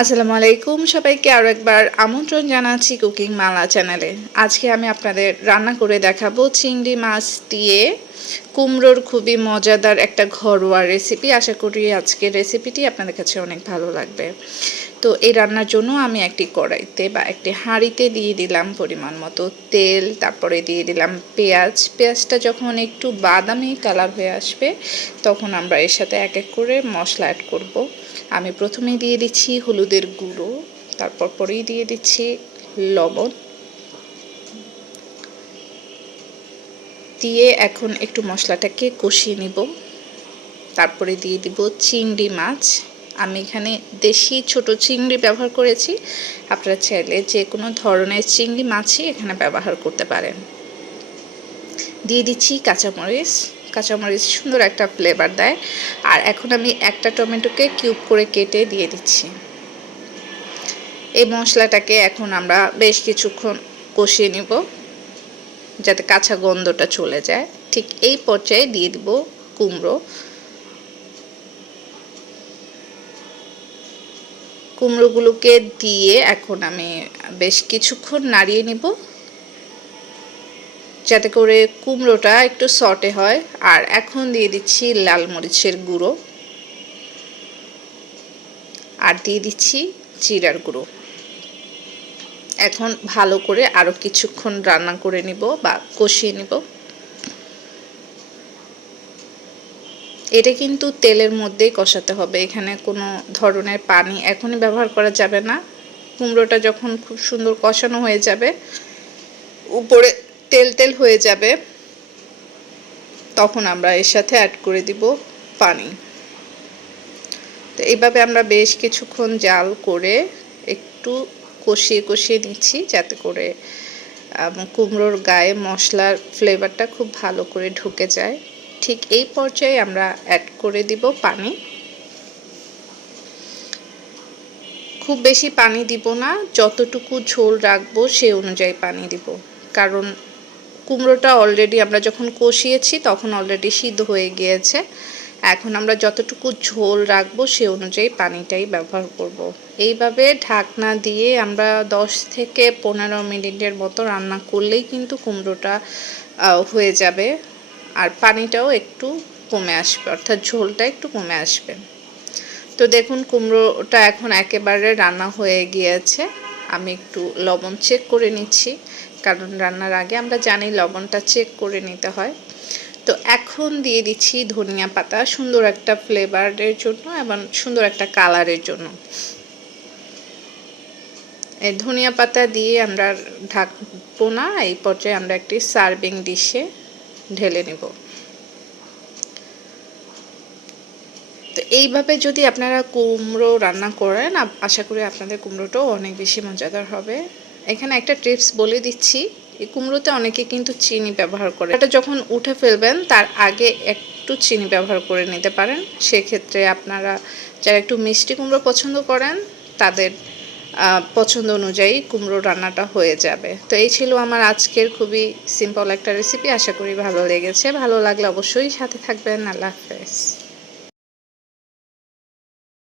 আসসালামু আলাইকুম সবাইকে আরও একবার আমন্ত্রণ জানাচ্ছি কুকিং মালা চ্যানেলে। আজকে আমি আপনাদের রান্না করে দেখাবো চিংড়ি মাছ দিয়ে কুমড়োর খুবই মজাদার একটা ঘরোয়া রেসিপি। আশা করি আজকের রেসিপিটি আপনাদের কাছে অনেক ভালো লাগবে। তো এই রান্নার জন্য আমি একটি কড়াইতে বা একটি হাঁড়িতে দিয়ে দিলাম পরিমাণ মতো তেল, তারপরে দিয়ে দিলাম পেঁয়াজ। পেঁয়াজটা যখন একটু বাদামি কালার হয়ে আসবে তখন আমরা এর সাথে এক এক করে মশলা অ্যাড করব। আমি প্রথমেই দিয়ে দিচ্ছি হলুদের গুঁড়ো, তারপর পরেই দিয়ে দিচ্ছি লবণ, দিয়ে এখন একটু মশলাটাকে কষিয়ে নিব। তারপরে দিয়ে দিব চিংড়ি মাছ। আমি এখানে দেশি ছোট চিংড়ি ব্যবহার করেছি, আপনারা চাইলে যে কোনো ধরনের চিংড়ি মাছই এখানে ব্যবহার করতে পারেন। দিয়ে দিচ্ছি কাঁচামরিচ। কাঁচামরিচ সুন্দর একটা ফ্লেভার দেয়। আর এখন আমি একটা টমেটোকে কিউব করে কেটে দিয়ে দিচ্ছি। এই মশলাটাকে এখন আমরা বেশ কিছুক্ষণ কষিয়ে নিব যাতে কাঁচা গন্ধটা চলে যায়। ঠিক এই পর্যায়ে দিয়ে দিব কুমড়ো। কুমড়োগুলোকে দিয়ে এখন আমি বেশ কিছুক্ষণ নাড়িয়ে নিব যাতে করে কুমড়োটা একটু সটে হয়। আর এখন দিয়ে দিচ্ছি লাল মরিচের গুঁড়ো, আর দিয়ে দিচ্ছি জিরার গুঁড়ো। এখন ভালো করে আরও কিছুক্ষণ রান্না করে নিব বা কষিয়ে নিব। এটা কিন্তু তেলের মধ্যেই কষাতে হবে, এখানে কোনো ধরনের পানি এখনই ব্যবহার করা যাবে না। কুমড়োটা যখন খুব সুন্দর কষানো হয়ে যাবে, উপরে তেল তেল হয়ে যাবে, তখন আমরা এর সাথে অ্যাড করে দিব পানি। তো এইভাবে আমরা বেশ কিছুক্ষণ জাল করে একটু কষিয়ে কষিয়ে নিচ্ছি যাতে করে কুমড়োর গায়ে মশলার ফ্লেভারটা খুব ভালো করে ঢুকে যায়। ঠিক এই পর্যায়ে আমরা অ্যাড করে দিব পানি। খুব বেশি পানি দিব না, যতটুকু ঝোল রাখবো সেই অনুযায়ী পানি দিব, কারণ কুমড়োটা অলরেডি আমরা যখন কষিয়েছি তখন অলরেডি সিদ্ধ হয়ে গিয়েছে। এখন আমরা যতটুকু ঝোল রাখবো সেই অনুযায়ী পানিটাই ব্যবহার করব। এইভাবে ঢাকনা দিয়ে আমরা 10 থেকে 15 মিনিটের মতো রান্না করলেই কিন্তু কুমড়োটা হয়ে যাবে। আর পানিটাও একটু কমে আসবে, অর্থাৎ ঝোলটা একটু কমে আসবে। তো দেখুন কুমড়োটা এখন একেবারে রান্না হয়ে গিয়েছে। আমি একটু লবণ চেক করে নিচ্ছি, কারণ রান্নার আগে আমরা জানি লবণটা চেক করে নিতে হয়। তো এখন দিয়ে দিচ্ছি ধনিয়া পাতা, সুন্দর একটা ফ্লেভারের জন্য এবং সুন্দর একটা কালারের জন্য। এই ধনিয়া পাতা দিয়ে আমরা ঢাকবো না, এই পর্যায়ে আমরা একটি সার্ভিং ডিশে ঢেলে নেব। তো এইভাবে যদি আপনারা কুমড়ো রান্না করেন, আশা করি আপনাদের কুমড়োটাও অনেক বেশি মজাদার হবে। এখানে একটা টিপস বলে দিচ্ছি, এই কুমড়োতে অনেকে কিন্তু চিনি ব্যবহার করে। এটা যখন উঠে ফেলবেন তার আগে একটু চিনি ব্যবহার করে নিতে পারেন। সেক্ষেত্রে আপনারা যারা একটু মিষ্টি কুমড়ো পছন্দ করেন তাদের পছন্দ অনুযায়ী কুমড়ো রান্নাটা হয়ে যাবে। তো এই ছিল আমার আজকের খুবই সিম্পল একটা রেসিপি। আশা করি ভালো লেগেছে। ভালো লাগলে অবশ্যই সাথে থাকবেন। আল্লাহ হাফেজ।